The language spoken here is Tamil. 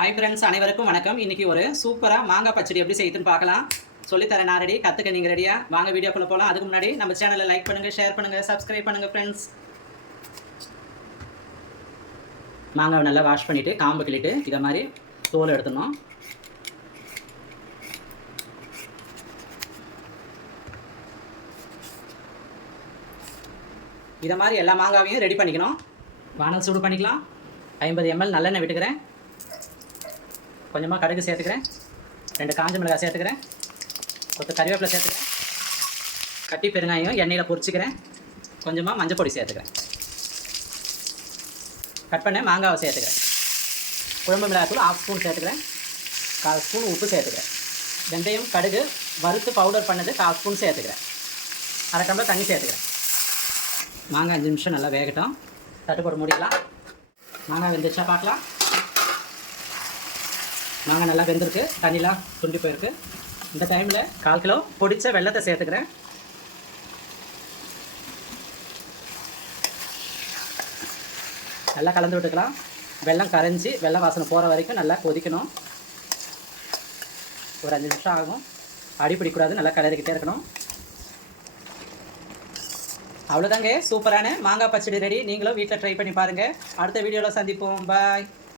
ஹாய் ஃப்ரெண்ட்ஸ் அனைவருக்கும் வணக்கம். இன்னைக்கு ஒரு சூப்பராக மாங்காய் பச்சடி எப்படி செய்யுதுன்னு பார்க்கலாம். சொல்லித்தரேன் நான் ரெடி கற்றுக்க நீங்கள் ரெடியாக வாங்க வீடியோக்குள்ளே போகலாம் அதுக்கு முன்னாடி நம்ம சேனலை லைக் பண்ணுங்கள் ஷேர் பண்ணுங்கள் சப்ஸ்கிரைப் பண்ணுங்கள் ஃப்ரெண்ட்ஸ் மாங்காவை நல்லா வாஷ் பண்ணிவிட்டு காம்பு கிள்ளிட்டு இதை மாதிரி தோல் எடுத்துடணும். இதை மாதிரி எல்லா மாங்காவையும் ரெடி பண்ணிக்கணும். வானல் சூடு பண்ணிக்கலாம். ஐம்பது எம்எல் நல்லெண்ணெய் விட்டுக்கிறேன். கொஞ்சமாக கடுகு சேர்த்துக்கிறேன். ரெண்டு காஞ்ச மிளகாய் சேர்த்துக்கிறேன். கொத்து கறிவேப்பிலை சேர்த்துக்கிறேன். கட்டி பெருங்காயம் எண்ணெயில் பொரிச்சிக்கிறேன். கொஞ்சமாக மஞ்சள் பொடி சேர்த்துக்கிறேன். கட் பண்ண மாங்காவை சேர்த்துக்கிறேன். குழம்பு மிளகாத்தூள் ஆஃப் ஸ்பூன் சேர்த்துக்கிறேன். கால் ஸ்பூன் உப்பு சேர்த்துக்கிறேன். வெந்தயம் கடுகு வறுத்து பவுடர் பண்ணது கால் ஸ்பூன் சேர்த்துக்கிறேன். அரை டம்ளர் தண்ணி சேர்த்துக்கிறேன். மாங்காய் அஞ்சு நிமிஷம் நல்லா வேகட்டும். தட்டு போட்டு மூடிக்கலாம். மாங்காய் வெந்துச்சா பார்க்கலாம். மாங்காய் நல்லா வெந்திருக்கு. தண்ணிலாம் துண்டி போயிருக்கு. இந்த டைமில் கால் கிலோ பொடித்த வெள்ளத்தை சேர்த்துக்கிறேன். நல்லா கலந்து விட்டுக்கலாம். வெள்ளம் கரைஞ்சி வெள்ளம் வாசனை போகிற வரைக்கும் நல்லா கொதிக்கணும். ஒரு அஞ்சு நிமிஷம் ஆகும். அடி பிடிக்கூடாது நல்லா கலரிக்கிட்டே இருக்கணும். அவ்வளோதாங்க சூப்பரான மாங்காய் பச்சடி ரெடி நீங்களும் வீட்டில் ட்ரை பண்ணி பாருங்கள் அடுத்த வீடியோவில் சந்திப்போம். பாய்